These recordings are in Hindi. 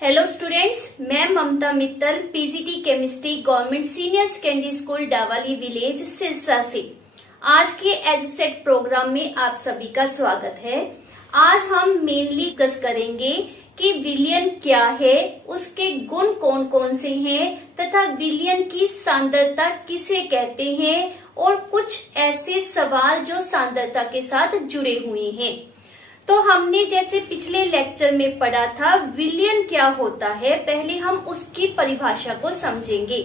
हेलो स्टूडेंट्स, मैं Mamta Mittal PGT chemistry government senior secondary school Dawali village Sirsa से आज के एजुसेट प्रोग्राम में आप सभी का स्वागत है। आज हम मेनली डिस्कस करेंगे कि विलयन क्या है, उसके गुण कौन कौन से हैं तथा विलयन की सांद्रता किसे कहते हैं और कुछ ऐसे सवाल जो सांद्रता के साथ जुड़े हुए हैं। तो हमने जैसे पिछले लेक्चर में पढ़ा था विलयन क्या होता है, पहले हम उसकी परिभाषा को समझेंगे।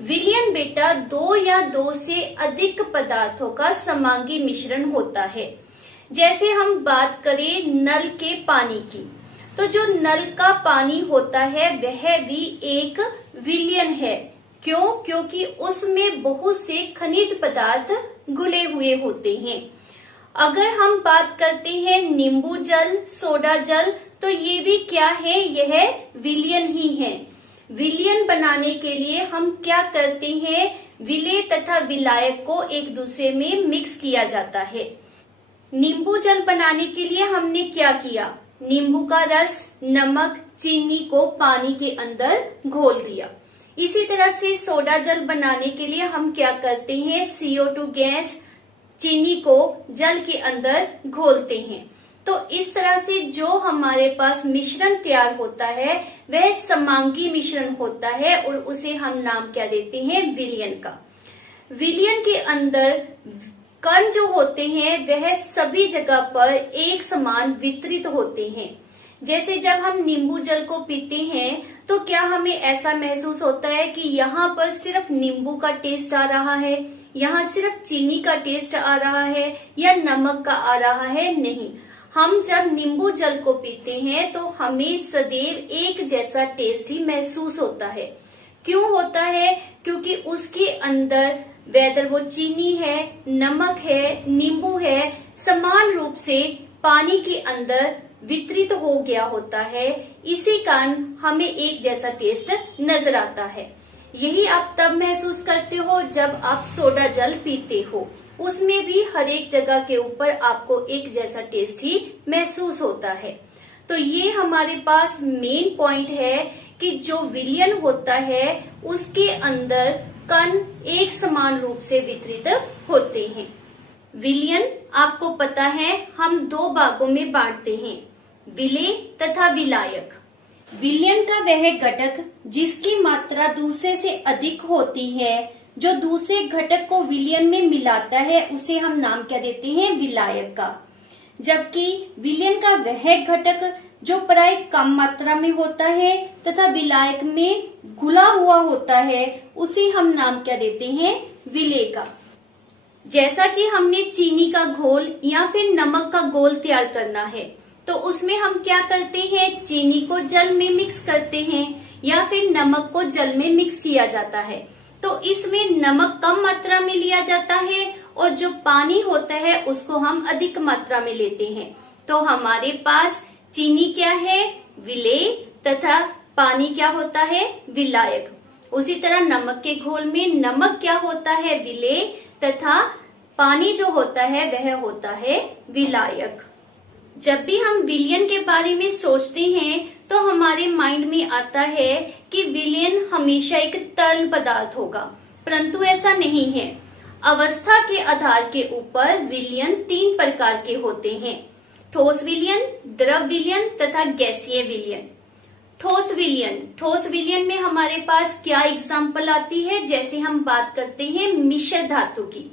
विलयन बेटा दो या दो से अधिक पदार्थों का समांगी मिश्रण होता है। जैसे हम बात करें नल के पानी की, तो जो नल का पानी होता है वह भी एक विलयन है। क्यों? क्योंकि उसमें बहुत से खनिज पदार्थ घुले हुए होते हैं। अगर हम बात करते हैं नींबू जल, सोडा जल, तो ये भी क्या है, यह विलयन ही है। विलयन बनाने के लिए हम क्या करते हैं, विलेय तथा विलायक को एक दूसरे में मिक्स किया जाता है। नींबू जल बनाने के लिए हमने क्या किया, नींबू का रस, नमक, चीनी को पानी के अंदर घोल दिया। इसी तरह से सोडा जल बनाने के लिए हम क्या करते हैं, CO2 गैस, चीनी को जल के अंदर घोलते हैं। तो इस तरह से जो हमारे पास मिश्रण तैयार होता है वह समांगी मिश्रण होता है और उसे हम नाम क्या देते हैं, विलयन का। विलयन के अंदर कण जो होते हैं वह सभी जगह पर एक समान वितरित होते हैं। जैसे जब हम नींबू जल को पीते हैं तो क्या हमें ऐसा महसूस होता है कि यहाँ पर सिर्फ नींबू का टेस्ट आ रहा है, यहाँ सिर्फ चीनी का टेस्ट आ रहा है या नमक का आ रहा है? नहीं, हम जब नींबू जल को पीते हैं तो हमें सदैव एक जैसा टेस्ट ही महसूस होता है। क्यों होता है? क्योंकि उसके अंदर वेदर वो चीनी है, नमक है, नींबू है, समान रूप से पानी के अंदर वितरित हो गया होता है। इसी कारण हमें एक जैसा टेस्ट नजर आता है। यही आप तब महसूस करते हो जब आप सोडा जल पीते हो, उसमें भी हर एक जगह के ऊपर आपको एक जैसा टेस्ट ही महसूस होता है। तो ये हमारे पास मेन पॉइंट है कि जो विलयन होता है उसके अंदर कण एक समान रूप से वितरित होते हैं। विलयन आपको पता है हम दो भागों में बांटते हैं, विलेय तथा विलायक। विलयन का वह घटक जिसकी मात्रा दूसरे से अधिक होती है, जो दूसरे घटक को विलयन में मिलाता है, उसे हम नाम क्या देते हैं, विलायक का। जबकि विलयन का वह घटक जो प्राय कम मात्रा में होता है तथा विलायक में घुला हुआ होता है, उसे हम नाम क्या देते हैं, विलेय का। जैसा कि हमने चीनी का घोल या फिर नमक का घोल तैयार करना है तो उसमें हम क्या करते हैं, चीनी को जल में मिक्स करते हैं या फिर नमक को जल में मिक्स किया जाता है। तो इसमें नमक कम मात्रा में लिया जाता है और जो पानी होता है उसको हम अधिक मात्रा में लेते हैं। तो हमारे पास चीनी क्या है, विलेय, तथा पानी क्या होता है, विलायक। उसी तरह नमक के घोल में नमक क्या होता है, विलेय, तथा पानी जो होता है वह होता है विलायक। जब भी हम विलयन के बारे में सोचते हैं तो हमारे माइंड में आता है कि विलयन हमेशा एक तरल पदार्थ होगा, परंतु ऐसा नहीं है। अवस्था के आधार के ऊपर विलयन तीन प्रकार के होते हैं, ठोस विलयन, द्रव विलयन तथा गैसीय विलयन। ठोस विलयन में हमारे पास क्या एग्जाम्पल आती है, जैसे हम बात करते हैं मिश्र धातु की।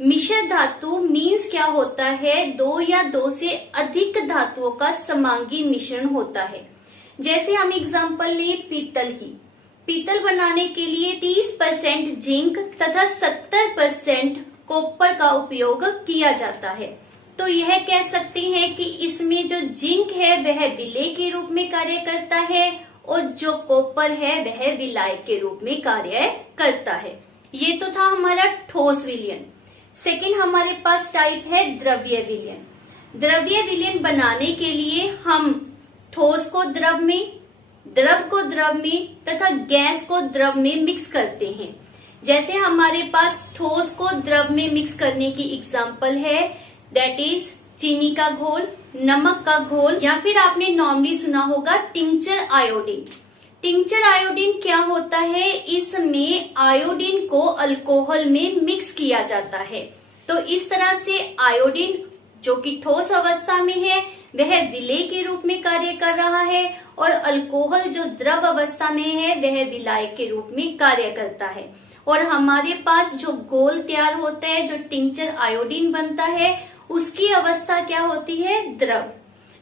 मिश्र धातु मीन्स क्या होता है, दो या दो से अधिक धातुओं का समांगी मिश्रण होता है। जैसे हम एग्जांपल लें पीतल की, पीतल बनाने के लिए 30% जिंक तथा 70% कॉपर का उपयोग किया जाता है। तो यह कह सकते हैं कि इसमें जो जिंक है वह विलेय के रूप में कार्य करता है और जो कॉपर है वह विलायक के रूप में कार्य करता है। ये तो था हमारा ठोस विलयन। सेकेंड हमारे पास टाइप है द्रव्य विलयन। द्रव्य विलयन बनाने के लिए हम ठोस को द्रव में, द्रव को द्रव में तथा गैस को द्रव में मिक्स करते हैं। जैसे हमारे पास ठोस को द्रव में मिक्स करने की एग्जांपल है, दैट इज चीनी का घोल, नमक का घोल, या फिर आपने नॉर्मली सुना होगा टिंचर आयोडीन। टिंचर आयोडीन क्या होता है, इसमें आयोडीन को अल्कोहल में मिक्स किया जाता है। तो इस तरह से आयोडीन जो कि ठोस अवस्था में है वह विलेय के रूप में कार्य कर रहा है, और अल्कोहल जो द्रव अवस्था में है वह विलायक के रूप में कार्य करता है। और हमारे पास जो घोल तैयार होता है, जो टिंचर आयोडीन बनता है, उसकी अवस्था क्या होती है, द्रव।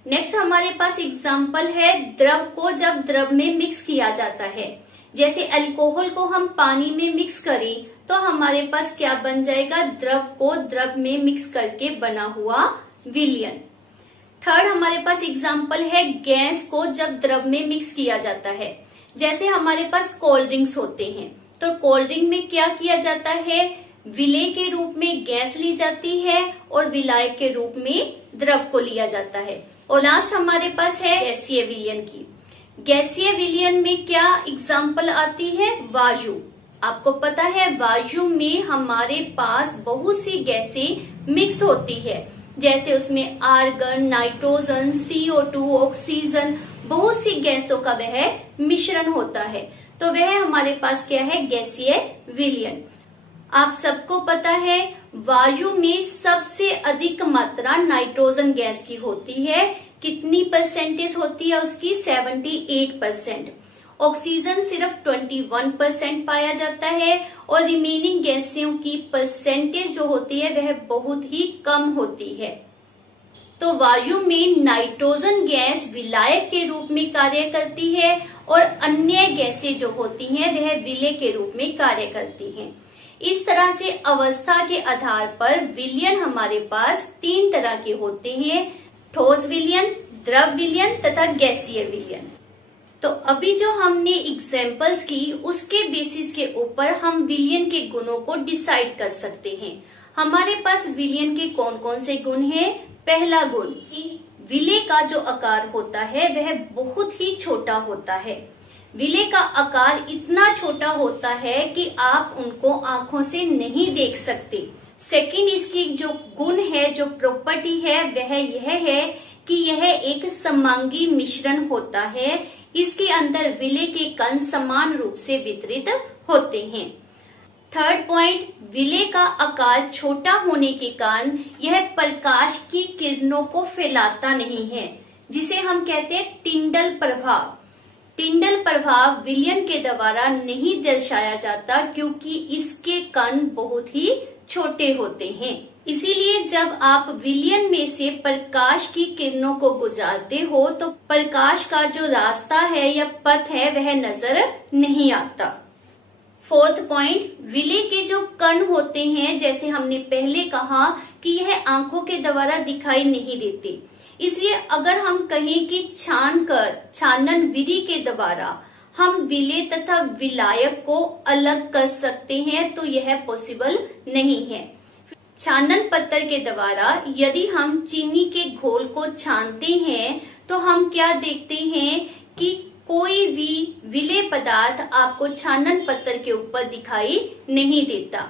नेक्स्ट हमारे पास एग्जाम्पल है द्रव को जब द्रव में मिक्स किया जाता है। जैसे अल्कोहल को हम पानी में मिक्स करें तो हमारे पास क्या बन जाएगा, द्रव को द्रव में मिक्स करके बना हुआ विलयन। थर्ड हमारे पास एग्जाम्पल है गैस को जब द्रव में मिक्स किया जाता है। जैसे हमारे पास कोल्ड ड्रिंक्स होते हैं, तो कोल्ड ड्रिंक में क्या किया जाता है, विलेय के रूप में गैस ली जाती है और विलायक के रूप में द्रव को लिया जाता है। और लास्ट हमारे पास है गैसीय विलयन की। गैसीय विलयन में क्या एग्जाम्पल आती है, वायु। आपको पता है वायु में हमारे पास बहुत सी गैसें मिक्स होती है, जैसे उसमें आर्गन, नाइट्रोजन, CO2, ऑक्सीजन, बहुत सी गैसों का वह मिश्रण होता है। तो वह हमारे पास क्या है, गैसीय विलयन। आप सबको पता है वायु में सबसे अधिक मात्रा नाइट्रोजन गैस की होती है। कितनी परसेंटेज होती है उसकी, 78%। ऑक्सीजन सिर्फ 21% पाया जाता है, और रिमेनिंग गैसों की परसेंटेज जो होती है वह बहुत ही कम होती है। तो वायु में नाइट्रोजन गैस विलायक के रूप में कार्य करती है, और अन्य गैसें जो होती हैं वह विलेय के रूप में कार्य करती हैं। इस तरह से अवस्था के आधार पर विलयन हमारे पास 3 तरह के होते हैं, ठोस विलयन, द्रव विलयन तथा गैसीय विलयन। तो अभी जो हमने एग्जाम्पल्स की उसके बेसिस के ऊपर हम विलयन के गुणों को डिसाइड कर सकते हैं। हमारे पास विलयन के कौन कौन से गुण हैं। पहला गुण कि विलेय का जो आकार होता है वह बहुत ही छोटा होता है। विलेय का आकार इतना छोटा होता है कि आप उनको आंखों से नहीं देख सकते। सेकंड, इसकी जो गुण है, जो प्रॉपर्टी है वह यह है कि यह एक समांगी मिश्रण होता है। इसके अंदर विलेय के कण समान रूप से वितरित होते हैं। थर्ड पॉइंट, विलेय का आकार छोटा होने के कारण यह प्रकाश की किरणों को फैलाता नहीं है, जिसे हम कहते हैं टिंडल प्रभाव। टिंडल प्रभाव विलयन के द्वारा नहीं दर्शाया जाता क्योंकि इसके कण बहुत ही छोटे होते हैं। इसीलिए जब आप विलयन में से प्रकाश की किरणों को गुजारते हो तो प्रकाश का जो रास्ता है या पथ है वह नजर नहीं आता। फोर्थ पॉइंट, विलेय के जो कण होते हैं, जैसे हमने पहले कहा कि यह आंखों के द्वारा दिखाई नहीं देते, इसलिए अगर हम कहें कि छानन विधि के द्वारा हम विलेय तथा विलायक को अलग कर सकते हैं तो यह पॉसिबल नहीं है। छानन पत्र के द्वारा यदि हम चीनी के घोल को छानते हैं तो हम क्या देखते हैं कि कोई भी विलेय पदार्थ आपको छानन पत्र के ऊपर दिखाई नहीं देता।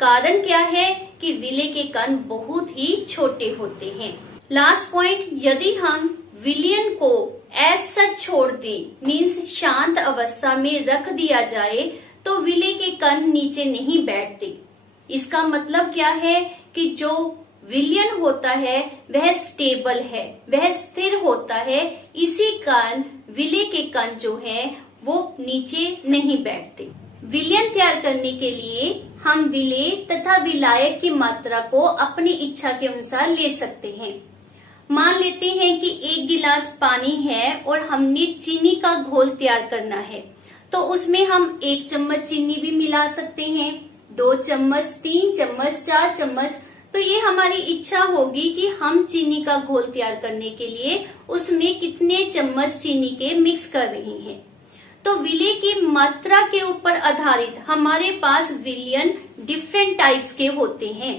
कारण क्या है कि विलेय के कण बहुत ही छोटे होते हैं। लास्ट पॉइंट, यदि हम विलयन को एज सच छोड़ दें, मीन्स शांत अवस्था में रख दिया जाए, तो विलेय के कण नीचे नहीं बैठते। इसका मतलब क्या है कि जो विलयन होता है वह स्टेबल है, वह स्थिर होता है। इसी कारण विलेय के कण जो हैं वो नीचे नहीं बैठते। विलयन तैयार करने के लिए हम विलेय तथा विलायक की मात्रा को अपनी इच्छा के अनुसार ले सकते हैं। मान लेते हैं कि 1 गिलास पानी है और हमने चीनी का घोल तैयार करना है, तो उसमें हम 1 चम्मच चीनी भी मिला सकते हैं, 2 चम्मच, 3 चम्मच, 4 चम्मच। तो ये हमारी इच्छा होगी कि हम चीनी का घोल तैयार करने के लिए उसमें कितने चम्मच चीनी के मिक्स कर रहे हैं। तो विलेय की मात्रा के ऊपर आधारित हमारे पास विलयन डिफरेंट टाइप्स के होते हैं।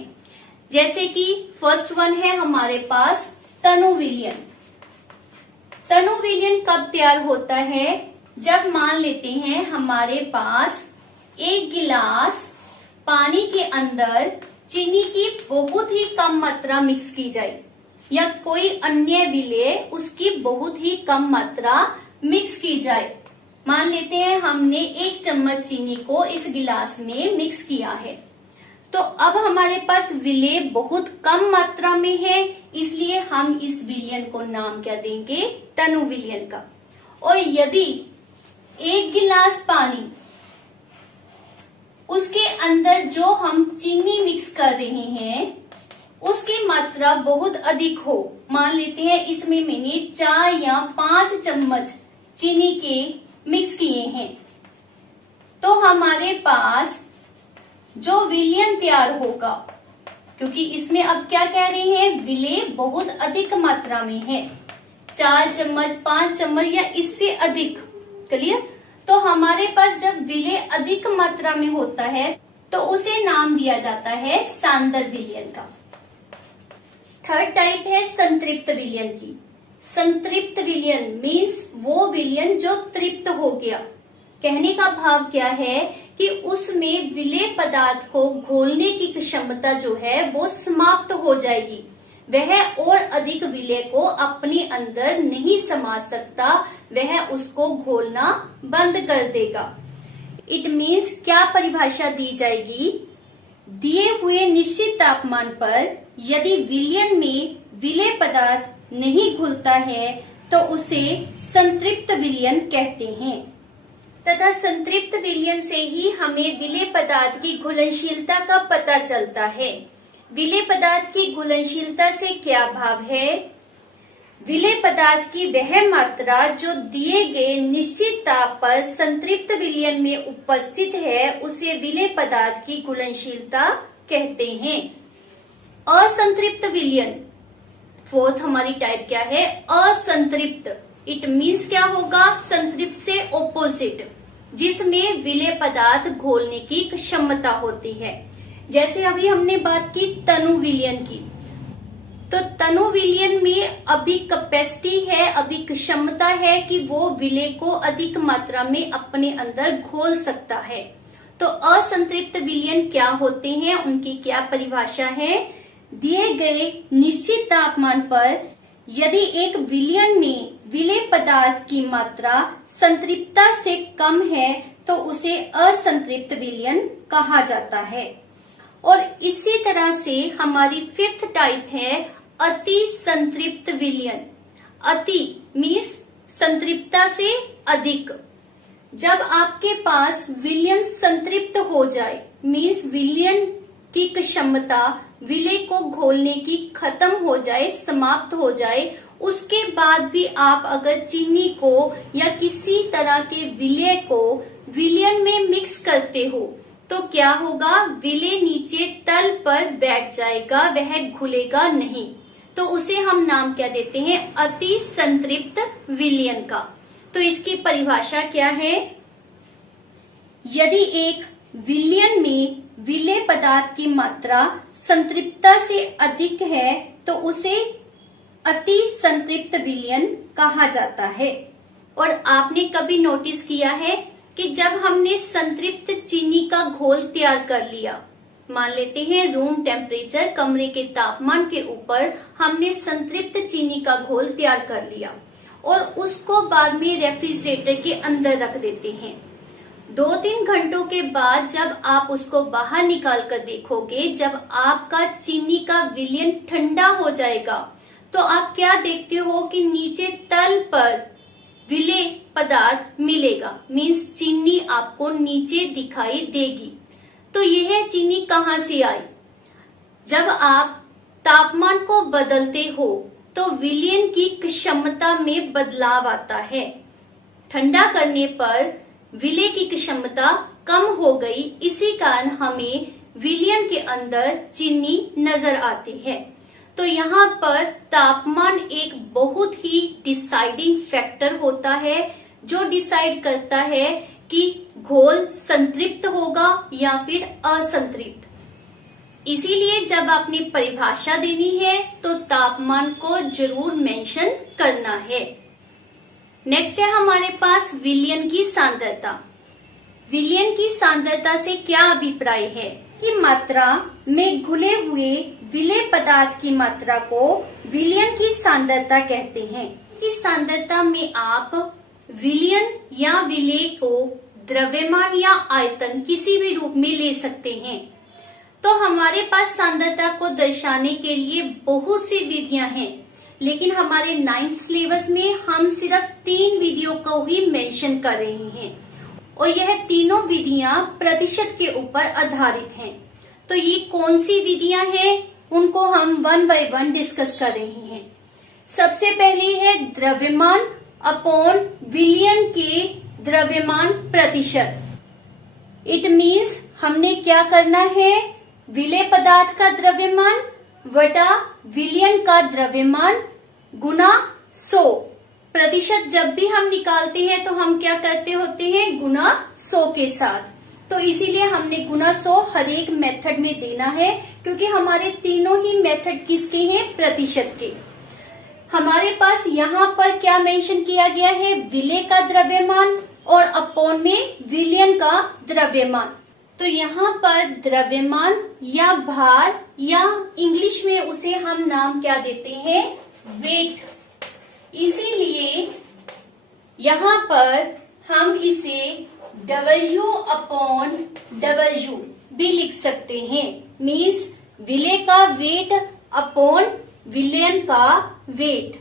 जैसे कि फर्स्ट वन है हमारे पास तनु विलयन। तनु विलयन कब तैयार होता है? जब मान लेते हैं हमारे पास 1 गिलास पानी के अंदर चीनी की बहुत ही कम मात्रा मिक्स की जाए। या कोई अन्य विलेय उसकी बहुत ही कम मात्रा मिक्स की जाए। मान लेते हैं हमने 1 चम्मच चीनी को इस गिलास में मिक्स किया है, तो अब हमारे पास विलेय बहुत कम मात्रा में है, इसलिए हम इस विलयन को नाम क्या देंगे, तनु विलयन का। और यदि 1 गिलास पानी, उसके अंदर जो हम चीनी मिक्स कर रहे हैं उसकी मात्रा बहुत अधिक हो, मान लेते हैं इसमें मैंने 4 या 5 चम्मच चीनी के मिक्स किए हैं, तो हमारे पास जो विलयन तैयार होगा, क्योंकि इसमें अब क्या कह रहे हैं, विलेय बहुत अधिक मात्रा में है, 4 चम्मच 5 चम्मच या इससे अधिक, क्लियर। तो हमारे पास जब विलेय अधिक मात्रा में होता है तो उसे नाम दिया जाता है सांद्र विलयन का। थर्ड टाइप है संतृप्त विलयन की। संतृप्त विलयन मीन्स वो विलयन जो तृप्त हो गया। कहने का भाव क्या है कि उसमें विलेय पदार्थ को घोलने की क्षमता जो है वो समाप्त हो जाएगी, वह और अधिक विलेय को अपने अंदर नहीं समा सकता, वह उसको घोलना बंद कर देगा। इट मीन्स क्या परिभाषा दी जाएगी, दिए हुए निश्चित तापमान पर यदि विलयन में विलेय पदार्थ नहीं घुलता है तो उसे संतृप्त विलयन कहते हैं, तथा संतृप्त विलयन से ही हमें विलेय पदार्थ की घुलनशीलता का पता चलता है। विलेय पदार्थ की घुलनशीलता से क्या भाव है, विलेय पदार्थ की वह मात्रा जो दिए गए निश्चित ताप पर संतृप्त विलयन में उपस्थित है उसे विलेय पदार्थ की घुलनशीलता कहते हैं। असंतृप्त विलयन, फोर्थ हमारी टाइप क्या है, असंतृप्त। इट मीन्स क्या होगा, संतृप्त से ऑपोजिट, जिसमें विलेय पदार्थ घोलने की क्षमता होती है। जैसे अभी हमने बात की तनु विलयन की, तो तनु विलयन में अभी कैपेसिटी है, अभी क्षमता है कि वो विलेय को अधिक मात्रा में अपने अंदर घोल सकता है। तो असंतृप्त विलयन क्या होते हैं, उनकी क्या परिभाषा है, दिए गए निश्चित तापमान पर यदि एक विलयन में विलेय पदार्थ की मात्रा संतृप्तता से कम है तो उसे असंतृप्त विलयन कहा जाता है। और इसी तरह से हमारी फिफ्थ टाइप है अति संतृप्त विलयन। अति मीन्स संतृप्तता से अधिक। जब आपके पास विलयन संतृप्त हो जाए मीन्स विलयन की क्षमता विलेय को घोलने की खत्म हो जाए, समाप्त हो जाए, उसके बाद भी आप अगर चीनी को या किसी तरह के विलेय को विलयन में मिक्स करते हो तो क्या होगा, विलेय नीचे तल पर बैठ जाएगा, वह घुलेगा नहीं। तो उसे हम नाम क्या देते हैं, अति संतृप्त विलयन का। तो इसकी परिभाषा क्या है, यदि एक विलयन में विलेय पदार्थ की मात्रा संतृप्तता से अधिक है तो उसे अति संतृप्त विलयन कहा जाता है। और आपने कभी नोटिस किया है कि जब हमने संतृप्त चीनी का घोल तैयार कर लिया, मान लेते हैं रूम टेम्परेचर, कमरे के तापमान के ऊपर हमने संतृप्त चीनी का घोल तैयार कर लिया और उसको बाद में रेफ्रिजरेटर के अंदर रख देते हैं। 2-3 घंटों के बाद जब आप उसको बाहर निकाल कर देखोगे, जब आपका चीनी का विलयन ठंडा हो जाएगा तो आप क्या देखते हो कि नीचे तल पर विलेय पदार्थ मिलेगा, मीन्स चीनी आपको नीचे दिखाई देगी। तो यह चीनी कहाँ से आई, जब आप तापमान को बदलते हो तो विलयन की क्षमता में बदलाव आता है। ठंडा करने पर विलेय की क्षमता कम हो गई, इसी कारण हमें विलयन के अंदर चीनी नजर आती है। तो यहाँ पर तापमान एक बहुत ही डिसाइडिंग फैक्टर होता है जो डिसाइड करता है कि घोल संतृप्त होगा या फिर असंतृप्त। इसीलिए जब आपने परिभाषा देनी है तो तापमान को जरूर मेंशन करना है। नेक्स्ट है हमारे पास विलयन की सांद्रता। विलयन की सांद्रता से क्या अभिप्राय है, की मात्रा में घुले हुए विलेय पदार्थ की मात्रा को विलयन की सांद्रता कहते हैं। इस सांद्रता में आप विलयन या विलेय को द्रव्यमान या आयतन किसी भी रूप में ले सकते हैं। तो हमारे पास सांद्रता को दर्शाने के लिए बहुत सी विधियां हैं, लेकिन हमारे 9th सिलेबस में हम सिर्फ 3 विधियों को ही मेंशन कर रहे हैं और यह तीनों विधियां प्रतिशत के ऊपर आधारित हैं। तो ये कौन सी विधियां हैं, उनको हम 1 बाय 1 डिस्कस कर रहे हैं। सबसे पहले है द्रव्यमान अपॉन विलयन के द्रव्यमान प्रतिशत। इट मीन्स हमने क्या करना है, विलेय पदार्थ का द्रव्यमान वटा विलयन का द्रव्यमान गुना 100। प्रतिशत जब भी हम निकालते हैं तो हम क्या करते होते हैं, गुना 100 के साथ। तो इसीलिए हमने गुना 100 हर एक मेथड में देना है, क्योंकि हमारे तीनों ही मेथड किसके हैं, प्रतिशत के। हमारे पास यहाँ पर क्या मेंशन किया गया है, विलेय का द्रव्यमान और अपॉन में विलयन का द्रव्यमान। तो यहाँ पर द्रव्यमान या भार या इंग्लिश में उसे हम नाम क्या देते हैं, वेट। इसीलिए यहाँ पर हम इसे W अपॉन W भी लिख सकते हैं। मीन्स विलेय का वेट अपॉन विलयन का वेट,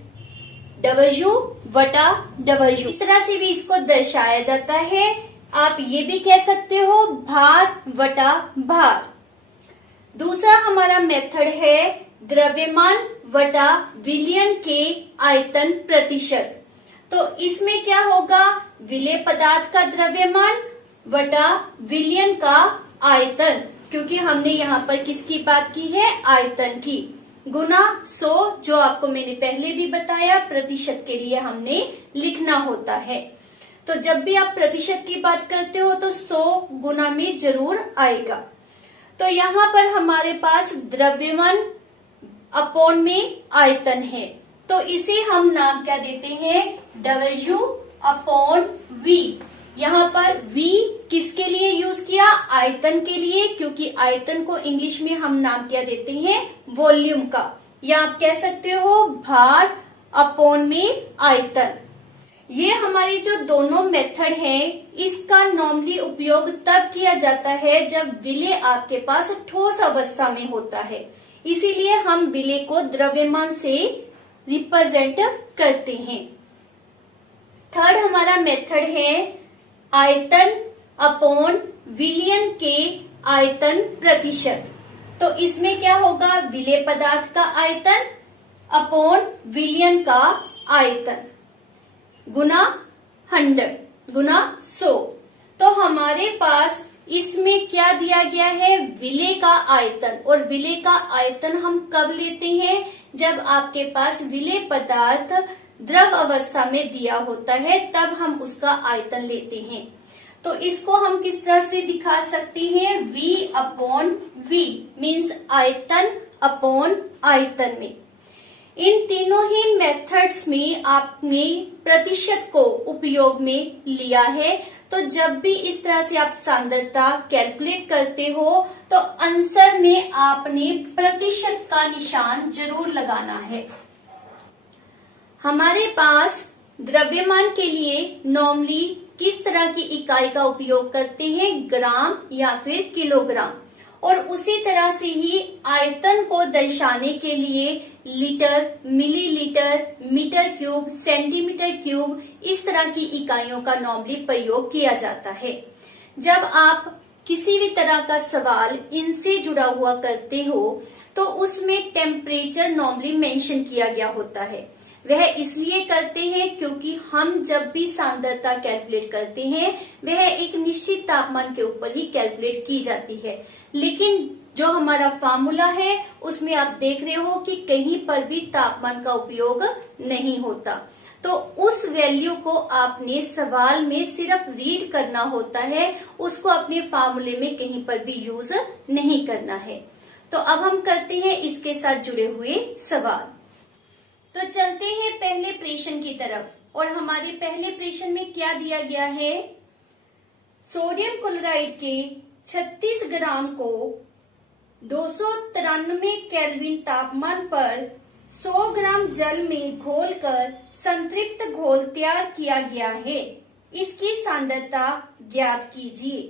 W वटा W। इस तरह से भी इसको दर्शाया जाता है। आप ये भी कह सकते हो भार वटा भार। दूसरा हमारा मेथड है द्रव्यमान वटा विलयन के आयतन प्रतिशत। तो इसमें क्या होगा, विलेय पदार्थ का द्रव्यमान वटा विलयन का आयतन, क्योंकि हमने यहाँ पर किसकी बात की है, आयतन की, गुना 100, जो आपको मैंने पहले भी बताया प्रतिशत के लिए हमने लिखना होता है। तो जब भी आप प्रतिशत की बात करते हो तो 100 गुना में जरूर आएगा। तो यहाँ पर हमारे पास द्रव्यमान अपॉन में आयतन है, तो इसे हम नाम क्या देते हैं, W अपॉन V। यहाँ पर V किसके लिए यूज किया, आयतन के लिए, क्योंकि आयतन को इंग्लिश में हम नाम क्या देते हैं, वॉल्यूम का, या आप कह सकते हो भार अपॉन में आयतन। ये हमारी जो दोनों मेथड हैं, इसका नॉर्मली उपयोग तब किया जाता है जब विलेय आपके पास ठोस अवस्था में होता है। इसीलिए हम विलेय को द्रव्यमान से रिप्रेजेंट करते हैं। थर्ड हमारा मेथड है आयतन अपॉन विलयन के आयतन प्रतिशत। तो इसमें क्या होगा, विलेय पदार्थ का आयतन अपॉन विलयन का आयतन गुना 100 गुना 100। तो हमारे पास इसमें क्या दिया गया है, विलेय का आयतन। और विलेय का आयतन हम कब लेते हैं, जब आपके पास विलेय पदार्थ द्रव अवस्था में दिया होता है, तब हम उसका आयतन लेते हैं। तो इसको हम किस तरह से दिखा सकते हैं, V अपॉन V मीन्स आयतन अपॉन आयतन में। इन तीनों ही मेथड्स में आपने प्रतिशत को उपयोग में लिया है। तो जब भी इस तरह से आप सांद्रता कैलकुलेट करते हो तो आंसर में आपने प्रतिशत का निशान जरूर लगाना है। हमारे पास द्रव्यमान के लिए नॉर्मली किस तरह की इकाई का उपयोग करते हैं, ग्राम या फिर किलोग्राम। और उसी तरह से ही आयतन को दर्शाने के लिए litre, millilitre, metre cube, centimetre cube, इस तरह की इकाइयों का नॉर्मली प्रयोग किया जाता है। जब आप किसी भी तरह का सवाल इनसे जुड़ा हुआ करते हो तो उसमें टेम्परेचर नॉर्मली मेंशन किया गया होता है। वह इसलिए करते हैं क्योंकि हम जब भी सांद्रता कैलकुलेट करते हैं वह एक निश्चित तापमान के ऊपर ही कैलकुलेट की जाती है। लेकिन जो हमारा फार्मूला है उसमें आप देख रहे हो कि कहीं पर भी तापमान का उपयोग नहीं होता। तो उस वैल्यू को आपने सवाल में सिर्फ रीड करना होता है, उसको अपने फार्मूले में कहीं पर भी यूज नहीं करना है। तो अब हम करते हैं इसके साथ जुड़े हुए सवाल। तो चलते हैं पहले प्रश्न की तरफ। और हमारे पहले प्रश्न में क्या दिया गया है, सोडियम क्लोराइड के 36 ग्राम को 293 केल्विन तापमान पर 100 ग्राम जल में घोलकर संतृप्त घोल तैयार किया गया है। इसकी सांद्रता ज्ञात कीजिए।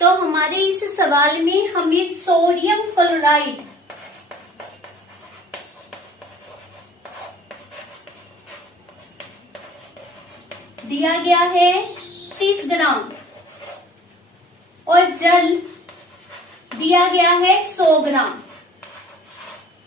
तो हमारे इस सवाल में हमें सोडियम क्लोराइड दिया गया है 30 ग्राम और जल दिया गया है 100 ग्राम।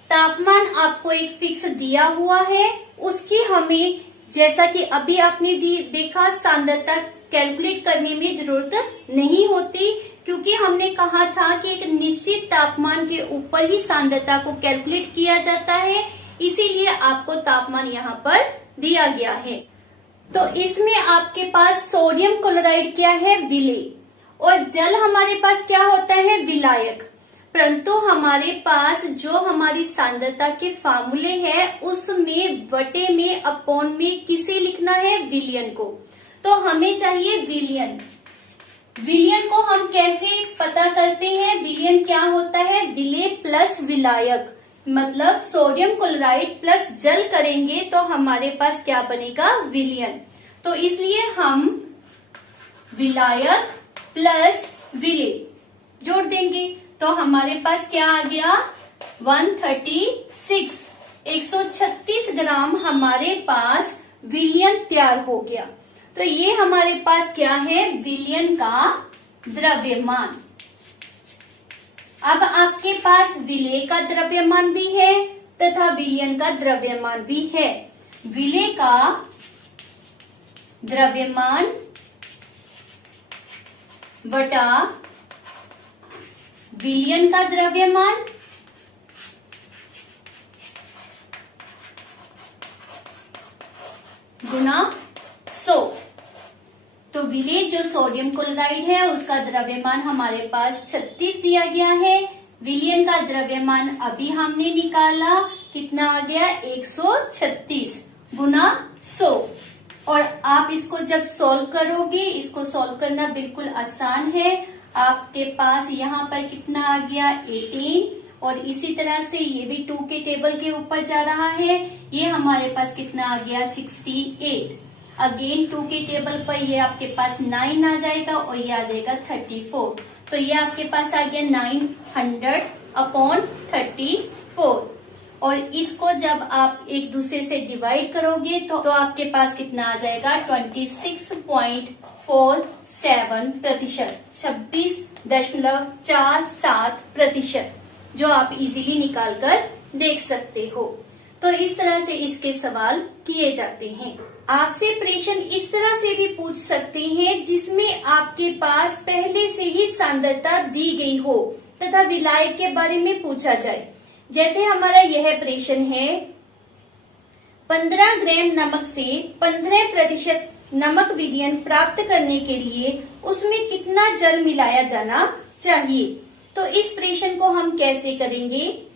तापमान आपको एक फिक्स दिया हुआ है, उसकी हमें जैसा कि अभी आपने देखा सांद्रता कैलकुलेट करने में जरूरत नहीं होती, क्योंकि हमने कहा था कि एक निश्चित तापमान के ऊपर ही सांद्रता को कैलकुलेट किया जाता है, इसीलिए आपको तापमान यहाँ पर दिया गया है। तो इसमें आपके पास सोडियम क्लोराइड क्या है, विलेय, और जल हमारे पास क्या होता है, विलायक। परंतु हमारे पास जो हमारी सांद्रता के फार्मूले हैं उसमें बटे में अपॉन में किसे लिखना है, विलयन को। तो हमें चाहिए विलयन। विलयन को हम कैसे पता करते हैं, विलयन क्या होता है, विलेय प्लस विलायक, मतलब सोडियम क्लोराइड प्लस जल करेंगे तो हमारे पास क्या बनेगा, विलयन। तो इसलिए हम विलायक प्लस विलेय जोड़ देंगे तो हमारे पास क्या आ गया, 136 ग्राम हमारे पास विलयन तैयार हो गया। तो ये हमारे पास क्या है, विलयन का द्रव्यमान। अब आपके पास विलेय का द्रव्यमान भी है तथा विलयन का द्रव्यमान भी है। विलेय का द्रव्यमान बटा विलयन का द्रव्यमान गुना 100। तो विलेय जो सोडियम क्लोराइड है उसका द्रव्यमान हमारे पास 36 दिया गया है। विलयन का द्रव्यमान अभी हमने निकाला, कितना आ गया, 136 गुना 100। और आप इसको जब सॉल्व करोगे, इसको सॉल्व करना बिल्कुल आसान है। आपके पास यहाँ पर कितना आ गया, 18, और इसी तरह से ये भी 2 के टेबल के ऊपर जा रहा है। ये हमारे पास कितना आ गया, 68। अगेन 2 के टेबल पर ये आपके पास 9 आ जाएगा और ये आ जाएगा 34। तो ये आपके पास आ गया 900/34। और इसको जब आप एक दूसरे से डिवाइड करोगे तो आपके पास कितना आ जाएगा, 26.47%, 26.47%, जो आप इजीली निकाल कर देख सकते हो। तो इस तरह से इसके सवाल किए जाते हैं। आपसे प्रश्न इस तरह से भी पूछ सकते हैं जिसमें आपके पास पहले से ही सांद्रता दी गई हो तथा विलायक के बारे में पूछा जाए। जैसे हमारा यह प्रश्न है, 15 ग्राम नमक से 15% नमक विलयन प्राप्त करने के लिए उसमें कितना जल मिलाया जाना चाहिए। तो इस प्रश्न को हम कैसे करेंगे,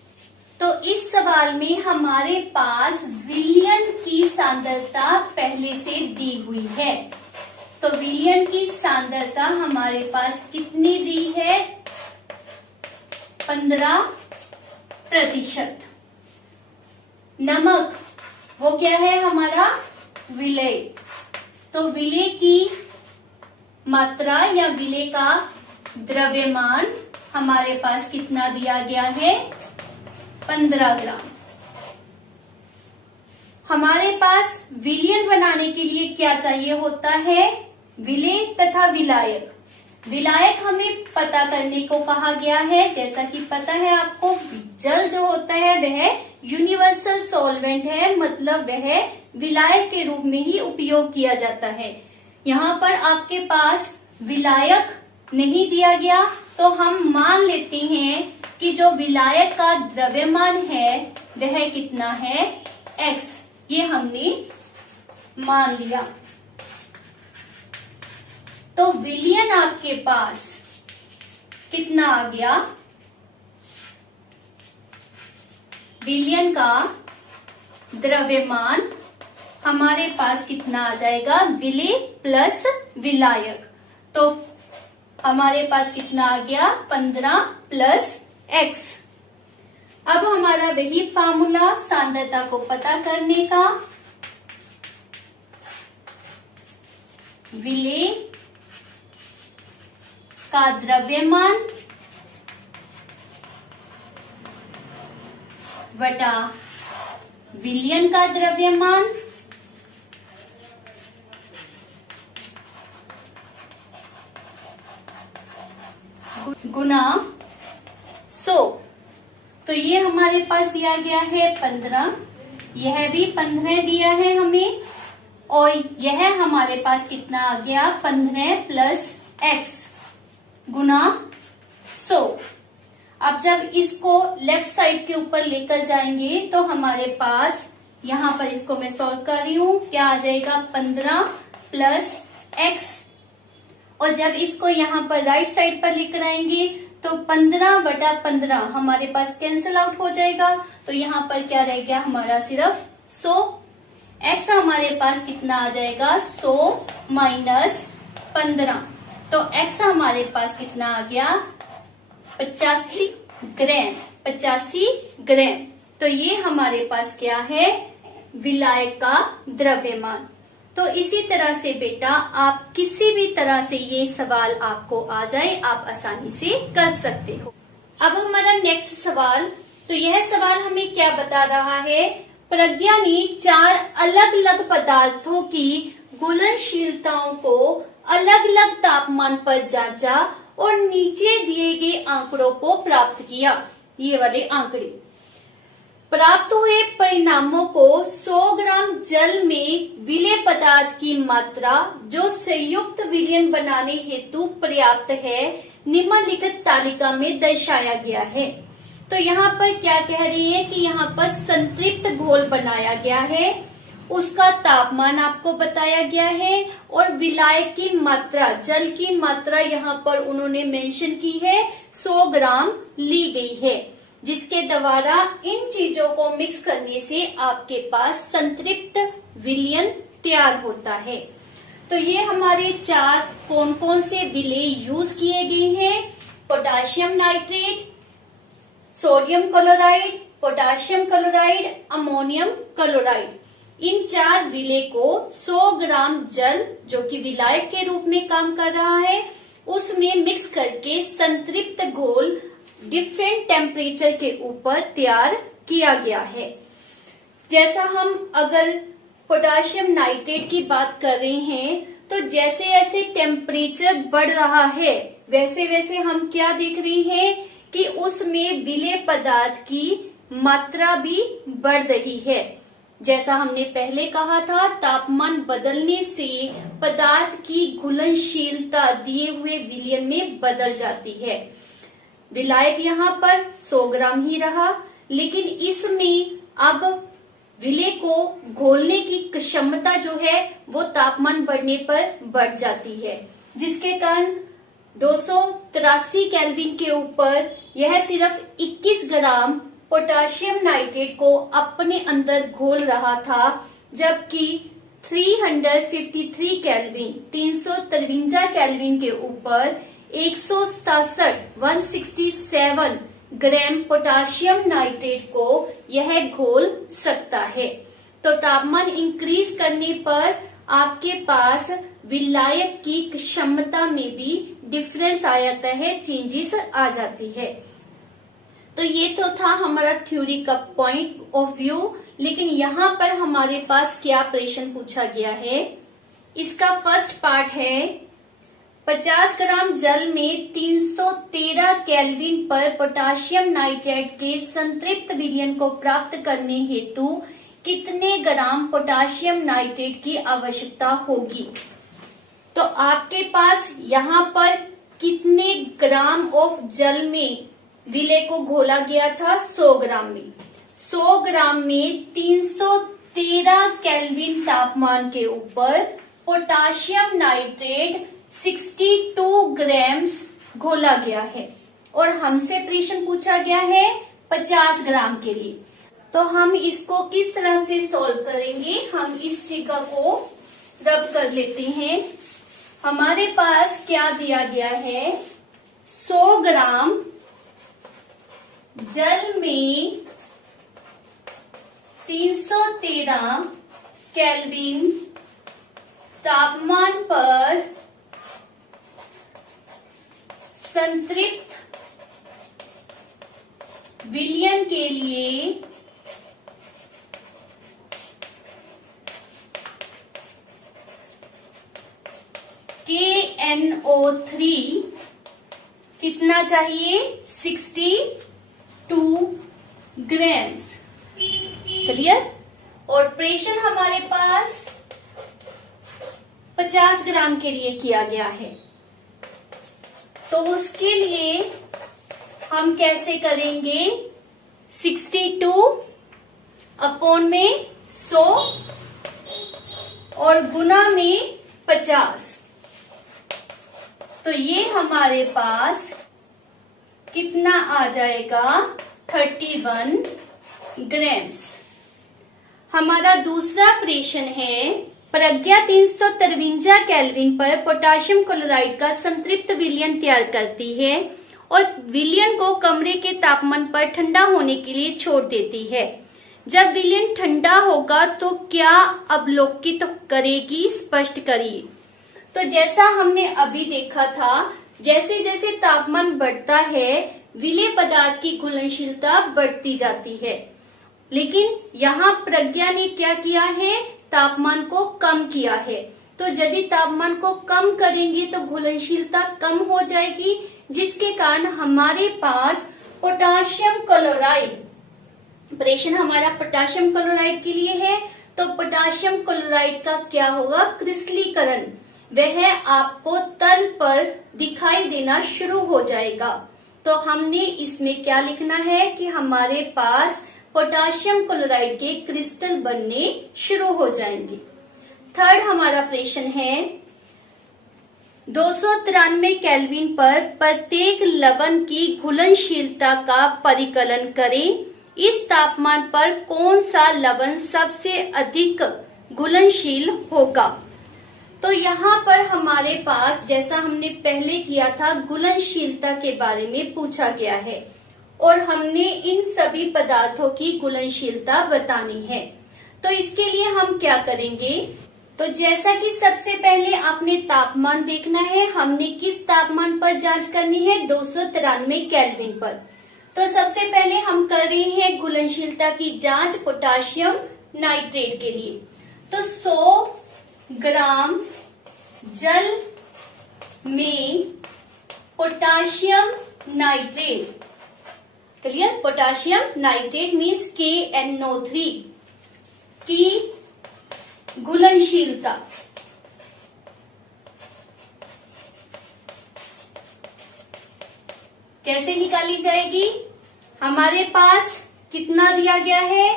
तो इस सवाल में हमारे पास विलयन की सांद्रता पहले से दी हुई है। तो विलयन की सांद्रता हमारे पास कितनी दी है, 15%। नमक वो क्या है हमारा, विलेय। तो विलेय की मात्रा या विलेय का द्रव्यमान हमारे पास कितना दिया गया है, 15 ग्राम। हमारे पास विलयन बनाने के लिए क्या चाहिए होता है, विलेय तथा विलायक। विलायक हमें पता करने को कहा गया है। जैसा कि पता है आपको, जल जो होता है वह यूनिवर्सल सॉल्वेंट है, मतलब वह विलायक के रूप में ही उपयोग किया जाता है। यहाँ पर आपके पास विलायक नहीं दिया गया तो हम मान लेते हैं कि जो विलायक का द्रव्यमान है वह कितना है, x। ये हमने मान लिया। तो विलयन आपके पास कितना आ गया, विलयन का द्रव्यमान हमारे पास कितना आ जाएगा, विलेय प्लस विलायक। तो हमारे पास कितना आ गया, 15 + x। अब हमारा वही फार्मूला सांद्रता को पता करने का, विलेय का द्रव्यमान बटा विलयन का द्रव्यमान गुना 100। तो ये हमारे पास दिया गया है 15, यह भी 15 दिया है हमें, और यह हमारे पास कितना आ गया 15 प्लस x गुना 100। अब जब इसको लेफ्ट साइड के ऊपर लेकर जाएंगे तो हमारे पास यहाँ पर इसको मैं सॉल्व कर रही हूँ, क्या आ जाएगा 15 प्लस x, और जब इसको यहाँ पर राइट साइड पर लेकर आएंगे तो 15 बटा 15 हमारे पास कैंसिल आउट हो जाएगा, तो यहाँ पर क्या रह गया हमारा सिर्फ 100। x हमारे पास कितना आ जाएगा 100 माइनस 15, तो x हमारे पास कितना आ गया 85 ग्राम, 85 ग्राम। तो ये हमारे पास क्या है विलायक का द्रव्यमान। तो इसी तरह से बेटा आप किसी भी तरह से ये सवाल आपको आ जाए आप आसानी से कर सकते हो। अब हमारा नेक्स्ट सवाल, तो यह सवाल हमें क्या बता रहा है, प्रज्ञा ने 4 अलग अलग पदार्थों की घुलनशीलताओं को अलग अलग तापमान पर जांचा और नीचे दिए गए आंकड़ों को प्राप्त किया। ये वाले आंकड़े प्राप्त हुए परिणामों को 100 ग्राम जल में विलेय पदार्थ की मात्रा जो संयुक्त विलयन बनाने हेतु पर्याप्त है निम्नलिखित तालिका में दर्शाया गया है। तो यहाँ पर क्या कह रही है कि यहाँ पर संतृप्त घोल बनाया गया है, उसका तापमान आपको बताया गया है और विलायक की मात्रा, जल की मात्रा यहाँ पर उन्होंने मेंशन की है 100 ग्राम ली गई है, जिसके द्वारा इन चीजों को मिक्स करने से आपके पास संतृप्त विलयन तैयार होता है। तो ये हमारे 4 कौन कौन से विलेय यूज किए गए हैं, potassium nitrate, sodium chloride, potassium chloride, ammonium chloride. इन 4 विलेय को 100 ग्राम जल जो कि विलायक के रूप में काम कर रहा है उसमें मिक्स करके संतृप्त घोल डिफरेंट टेम्परेचर के ऊपर तैयार किया गया है। जैसा हम अगर पोटाशियम नाइट्रेट की बात कर रहे हैं तो जैसे जैसे टेम्परेचर बढ़ रहा है वैसे वैसे हम क्या देख रहे हैं कि उसमें विलेय पदार्थ की मात्रा भी बढ़ रही है। जैसा हमने पहले कहा था तापमान बदलने से पदार्थ की घुलनशीलता दिए हुए विलयन में बदल जाती है। विलायक यहाँ पर 100 ग्राम ही रहा, लेकिन इसमें अब विलेय को घोलने की क्षमता जो है वो तापमान बढ़ने पर बढ़ जाती है, जिसके कारण 283 केल्विन के ऊपर यह सिर्फ 21 ग्राम पोटाशियम नाइट्रेट को अपने अंदर घोल रहा था, जबकि 353 केल्विन 353 केल्विन के ऊपर 167 ग्राम पोटाशियम नाइट्रेट को यह घोल सकता है। तो तापमान इंक्रीज करने पर आपके पास विलायक की क्षमता में भी डिफरेंस आ जाता है, चेंजेस आ जाती है। तो ये तो था हमारा थ्योरी का पॉइंट ऑफ व्यू, लेकिन यहाँ पर हमारे पास क्या प्रश्न पूछा गया है। इसका फर्स्ट पार्ट है 50 ग्राम जल में 313 केल्विन पर पोटाशियम नाइट्रेट के संतृप्त विलयन को प्राप्त करने हेतु कितने ग्राम पोटाशियम नाइट्रेट की आवश्यकता होगी। तो आपके पास यहाँ पर कितने ग्राम ऑफ जल में विलेय को घोला गया था 100 ग्राम में। 100 ग्राम में 313 केल्विन तापमान के ऊपर पोटाशियम नाइट्रेट 62 ग्राम्स घोला गया है और हमसे प्रश्न पूछा गया है 50 ग्राम के लिए। तो हम इसको किस तरह से सॉल्व करेंगे, हम इस जगह को रब कर लेते हैं। हमारे पास क्या दिया गया है 100 ग्राम जल में 313 केल्विन तापमान पर संतृप्त विलयन के लिए KNO3 कितना चाहिए? 62 ग्राम्स। क्लियर? और प्रेषण हमारे पास 50 ग्राम के लिए किया गया है। तो उसके लिए हम कैसे करेंगे? 62 अपॉन में 100 और गुना में 50। तो ये हमारे पास कितना आ जाएगा? 31 ग्राम्स। हमारा दूसरा प्रेषण है प्रज्ञा 353 केल्विन पर पोटाशियम क्लोराइड का संतृप्त विलयन तैयार करती है और विलयन को कमरे के तापमान पर ठंडा होने के लिए छोड़ देती है। जब विलयन ठंडा होगा तो क्या अवलोकित करेगी? स्पष्ट करिए। तो जैसा हमने अभी देखा था, जैसे जैसे तापमान बढ़ता है विलेय पदार्थ की घुलनशीलता बढ़ती जाती है, लेकिन यहाँ प्रज्ञा ने क्या किया है? तापमान को कम किया है। तो यदि तापमान को कम करेंगे तो घुलनशीलता कम हो जाएगी, जिसके कारण हमारे पास पोटाशियम क्लोराइड, प्रेषण हमारा पोटाशियम क्लोराइड के लिए है, तो पोटाशियम क्लोराइड का क्या होगा? क्रिस्टलीकरण, वह आपको तल पर दिखाई देना शुरू हो जाएगा। तो हमने इसमें क्या लिखना है कि हमारे पास पोटाशियम क्लोराइड के क्रिस्टल बनने शुरू हो जाएंगे। थर्ड हमारा प्रेषण है 293 केल्विन पर प्रत्येक लवण की घुलनशीलता का परिकलन करें। इस तापमान पर कौन सा लवण सबसे अधिक घुलनशील होगा? तो यहाँ पर हमारे पास, जैसा हमने पहले किया था, घुलनशीलता के बारे में पूछा गया है और हमने इन सभी पदार्थों की घुलनशीलता बतानी है। तो इसके लिए हम क्या करेंगे? तो जैसा कि सबसे पहले आपने तापमान देखना है, हमने किस तापमान पर जांच करनी है? 293 केल्विन पर। तो सबसे पहले हम कर रहे हैं घुलनशीलता की जांच पोटाशियम नाइट्रेट के लिए। तो 100 ग्राम जल में potassium nitrate, clear? Potassium nitrate means KNO3 की घुलनशीलता कैसे निकाली जाएगी? हमारे पास कितना दिया गया है?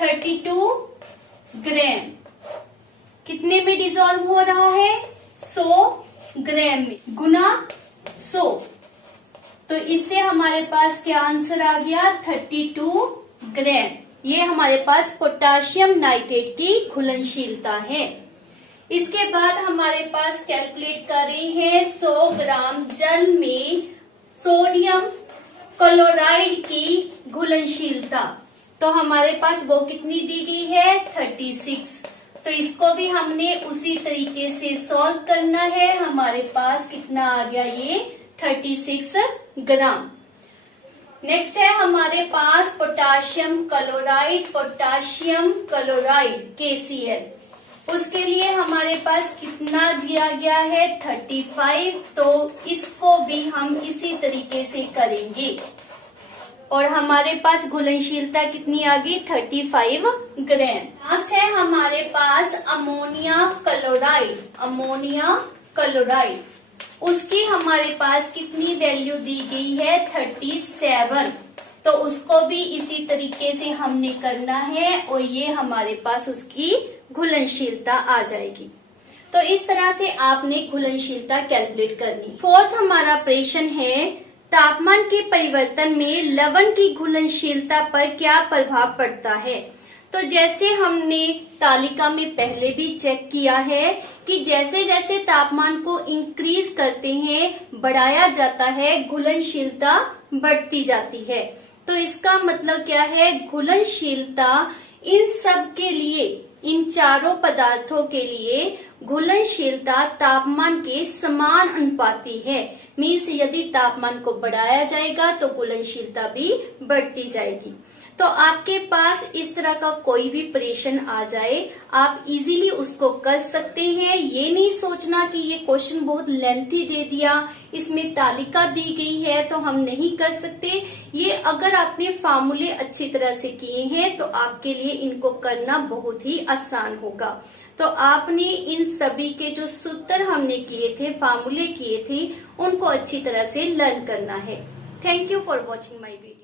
32 ग्राम। कितने में डिसॉल्व हो रहा है? 100 ग्राम में, गुना 100। तो इससे हमारे पास क्या आंसर आ गया? 32 ग्राम। ये हमारे पास पोटाशियम नाइट्रेट की घुलनशीलता है। इसके बाद हमारे पास कैलकुलेट कर रहे हैं 100 ग्राम जल में सोडियम क्लोराइड की घुलनशीलता। तो हमारे पास वो कितनी दी गई है? 36। तो इसको भी हमने उसी तरीके से सॉल्व करना है। हमारे पास कितना आ गया? ये 36 ग्राम। नेक्स्ट है हमारे पास potassium chloride, potassium chloride KCl। उसके लिए हमारे पास कितना दिया गया है? 35। तो इसको भी हम इसी तरीके से करेंगे और हमारे पास घुलनशीलता कितनी आ गई? 35 ग्राम। लास्ट है हमारे पास अमोनिया क्लोराइड, अमोनिया क्लोराइड। उसकी हमारे पास कितनी वैल्यू दी गई है? 37। तो उसको भी इसी तरीके से हमने करना है और ये हमारे पास उसकी घुलनशीलता आ जाएगी। तो इस तरह से आपने घुलनशीलता कैलकुलेट करनी। फोर्थ हमारा प्रेषण है तापमान के परिवर्तन में लवण की घुलनशीलता पर क्या प्रभाव पड़ता है। तो जैसे हमने तालिका में पहले भी चेक किया है कि जैसे जैसे तापमान को इंक्रीज करते हैं, बढ़ाया जाता है, घुलनशीलता बढ़ती जाती है। तो इसका मतलब क्या है, घुलनशीलता इन सब के लिए, इन चारों पदार्थों के लिए घुलनशीलता तापमान के समान अनुपाती है। मीन्स यदि तापमान को बढ़ाया जाएगा तो घुलनशीलता भी बढ़ती जाएगी। तो आपके पास इस तरह का कोई भी प्रश्न आ जाए, आप इजीली उसको कर सकते हैं। ये नहीं सोचना कि ये क्वेश्चन बहुत लेंथी दे दिया, इसमें तालिका दी गई है तो हम नहीं कर सकते। ये अगर आपने फार्मूले अच्छी तरह से किए हैं तो आपके लिए इनको करना बहुत ही आसान होगा। तो आपने इन सभी के जो सूत्र हमने किए थे, फार्मूले किए थे, उनको अच्छी तरह से लर्न करना है। Thank you for watching my video.